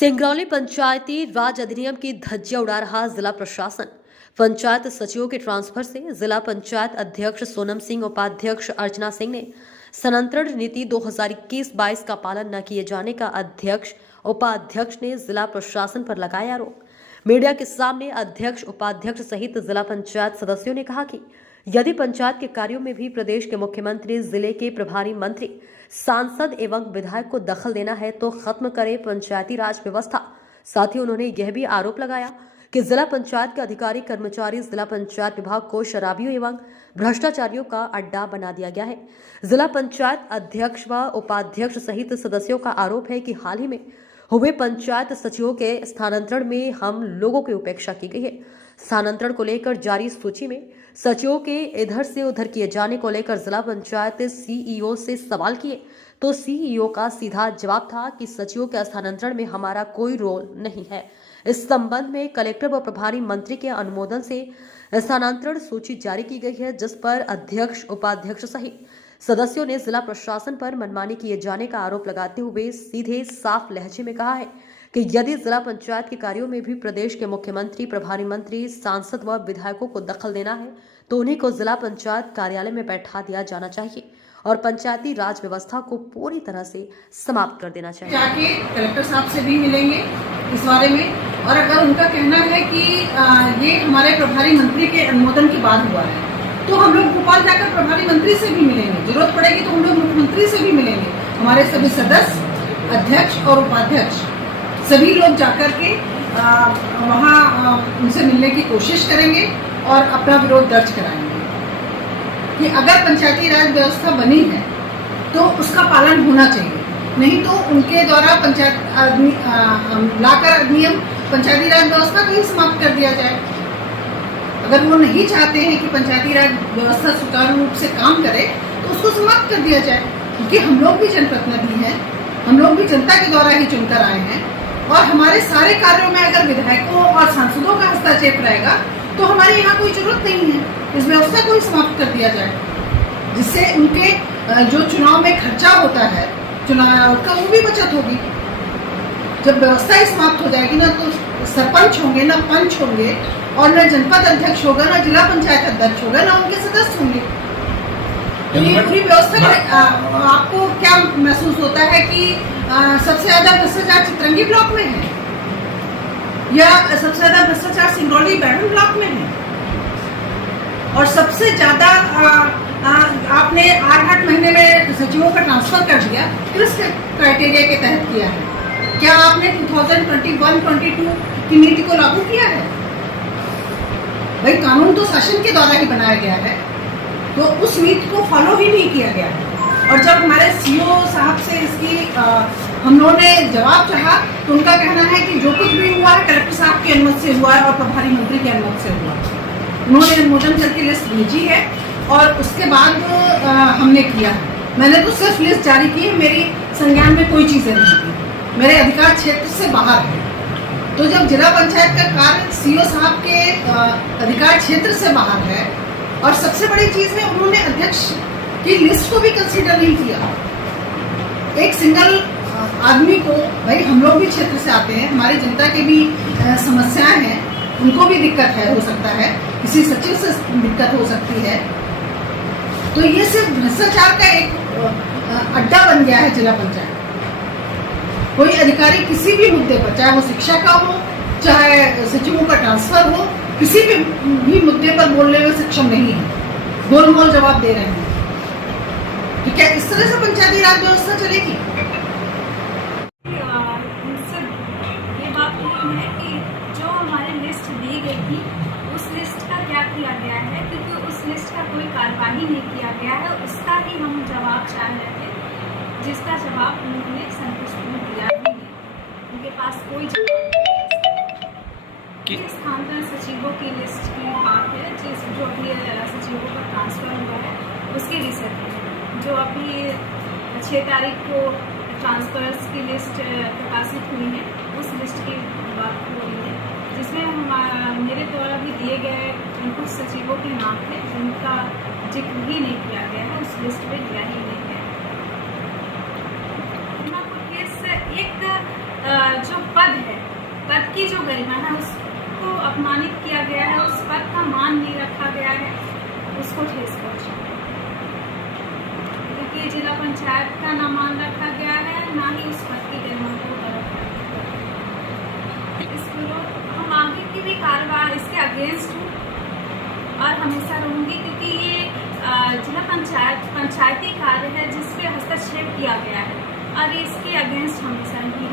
सिंगरौली पंचायती राज अधिनियम की धज्जियां उड़ा रहा जिला प्रशासन। पंचायत सचिवों के ट्रांसफर से जिला पंचायत अध्यक्ष सोनम सिंह, उपाध्यक्ष अर्चना सिंह ने स्थानांतरण नीति 2021-22 का पालन न किए जाने का अध्यक्ष उपाध्यक्ष ने जिला प्रशासन पर लगाया आरोप। मीडिया के सामने अध्यक्ष उपाध्यक्ष सहित जिला पंचायत सदस्यों ने कहा कि यदि पंचायत के कार्यों में भी प्रदेश के मुख्यमंत्री, जिले के प्रभारी मंत्री, सांसद एवं विधायक को दखल देना है तो खत्म करे पंचायती राज व्यवस्था। साथ ही उन्होंने यह भी आरोप लगाया कि जिला पंचायत के अधिकारी कर्मचारी जिला पंचायत विभाग को शराबियों एवं भ्रष्टाचारियों का अड्डा बना दिया गया है। जिला पंचायत अध्यक्ष व उपाध्यक्ष सहित सदस्यों का आरोप है कि हाल ही में हुए पंचायत सचिवों के स्थानांतरण में हम लोगों की उपेक्षा की गई है। स्थानांतरण को लेकर जारी सूची में सचिवों के इधर से उधर किए जाने को लेकर जिला पंचायत सीईओ से सवाल किए तो सीईओ का सीधा जवाब था कि सचिवों के स्थानांतरण में हमारा कोई रोल नहीं है। इस संबंध में कलेक्टर व प्रभारी मंत्री के अनुमोदन से स्थानांतरण सूची जारी की गई है, जिस पर अध्यक्ष उपाध्यक्ष सहित सदस्यों ने जिला प्रशासन पर मनमानी किए जाने का आरोप लगाते हुए सीधे साफ लहजे में कहा है कि यदि जिला पंचायत के कार्यों में भी प्रदेश के मुख्यमंत्री, प्रभारी मंत्री, सांसद व विधायकों को दखल देना है तो उन्हीं को जिला पंचायत कार्यालय में बैठा दिया जाना चाहिए और पंचायती राज व्यवस्था को पूरी तरह से समाप्त कर देना चाहिए। जाके कलेक्टर साहब से भी मिलेंगे इस बारे में, और अगर उनका कहना है कि ये हमारे प्रभारी मंत्री के अनुमोदन के बाद हुआ है तो हम लोग भोपाल जाकर प्रभारी मंत्री से भी मिलेंगे। जरूरत पड़ेगी तो हम लोग मुख्यमंत्री से भी मिलेंगे। हमारे सभी सदस्य, अध्यक्ष और उपाध्यक्ष सभी लोग जाकर के वहाँ उनसे मिलने की कोशिश करेंगे और अपना विरोध दर्ज कराएंगे कि अगर पंचायती राज व्यवस्था बनी है तो उसका पालन होना चाहिए, नहीं तो उनके द्वारा पंचायत लाकर अधिनियम पंचायती राज व्यवस्था को ही समाप्त कर दिया जाए। अगर वो नहीं चाहते हैं कि पंचायती राज व्यवस्था सुचारू रूप से काम करे तो उसको समाप्त कर दिया जाए, क्योंकि हम लोग भी जनप्रतिनिधि हैं, हम लोग भी जनता के द्वारा ही चुनकर आए हैं और हमारे सारे कार्यों में अगर विधायकों और सांसदों का हस्तक्षेप रहेगा तो हमारे यहाँ कोई जरूरत नहीं है। इस व्यवस्था को ही समाप्त कर दिया जाए, जिससे उनके जो चुनाव में खर्चा होता है चुनाव का वो भी बचत होगी। जब व्यवस्था ही समाप्त हो जाएगी ना तो सरपंच होंगे, ना पंच होंगे और न जनपद अध्यक्ष होगा, ना जिला पंचायत अध्यक्ष होगा, ना उनके सदस्य होंगे। ये पूरी व्यवस्था आपको क्या महसूस होता है कि सबसे ज्यादा भ्रष्टाचार चित्रंगी ब्लॉक में है या सबसे ज्यादा भ्रष्टाचार सिंगरौली बैडन ब्लॉक में है? और सबसे ज्यादा आपने 8 महीने में सचिवों का ट्रांसफर कर दिया, किस क्राइटेरिया के तहत किया है? क्या आपने 2021-22 की नीति को लागू किया है? भाई कानून तो शासन के द्वारा ही बनाया गया है, तो उस नीति को फॉलो ही नहीं किया गया है। और जब हमारे सीईओ साहब से इसकी हम लोगों ने जवाब चाहा तो उनका कहना है कि जो कुछ भी हुआ है कलेक्टर साहब की अनुमति से हुआ है और प्रभारी मंत्री की अनुमति से हुआ है। उन्होंने अनुमोदन करके लिस्ट भेजी है और उसके बाद हमने किया है। मैंने तो सिर्फ लिस्ट जारी की है, मेरी संज्ञान में कोई चीजें नहीं थी, मेरे अधिकार क्षेत्र से बाहर है। तो जब जिला पंचायत का कार्य सीईओ साहब के अधिकार क्षेत्र से बाहर है और सबसे बड़ी चीज है उन्होंने अध्यक्ष की लिस्ट को भी कंसीडर नहीं किया। एक सिंगल आदमी को, भाई हम लोग भी क्षेत्र से आते हैं, हमारी जनता की भी समस्याएं हैं, उनको भी दिक्कत है, हो सकता है किसी सचिव से दिक्कत हो सकती है। तो ये सिर्फ भ्रष्टाचार का एक अड्डा बन गया है जिला पंचायत। कोई अधिकारी किसी भी मुद्दे पर, चाहे वो शिक्षा का हो, चाहे सचिवों का ट्रांसफर हो, किसी भी मुद्दे पर बोलने में सक्षम नहीं है, गोलमोल जवाब दे रहे हैं। तो क्या इस तरह से पंचायती राज व्यवस्था चलेगी? ये बात है कि जो हमारी लिस्ट दी गई थी उस लिस्ट का क्या किया गया है, क्योंकि उस लिस्ट का कोई कार्यवाही नहीं किया गया है, उसका ही हम जवाब चाह रहे थे, जिसका जवाब उन्होंने संतुष्ट दिया ही नहीं। उनके पास कोई स्थानांतरण सचिवों की लिस्ट की बात है, जो अभी सचिवों का ट्रांसफर हुआ है उसके विषय में, जो अभी 6 तारीख को ट्रांसफर्स की लिस्ट प्रकाशित हुई है उस लिस्ट की बात हो रही है, जिसमें मेरे द्वारा भी दिए गए कुछ सचिवों के नाम थे जिनका जिक्र ही नहीं किया गया है, उस लिस्ट में दिया ही नहीं है। एक जो पद की जो गरिमा है उसको अपमानित किया गया है, उस पद का मान नहीं रखा गया है, उसको ठेस पहुंची। क्योंकि जिला पंचायत का ना मान रखा गया है, ना ही उस पद की गरिमा को रखा गया। इस विरोध हम आगे की भी कार्रवाई इसके अगेंस्ट हूँ और हमेशा रहूंगी, क्योंकि ये जिला पंचायती कार्य है जिस पे हस्तक्षेप किया गया है और इसके अगेंस्ट हमेशा ही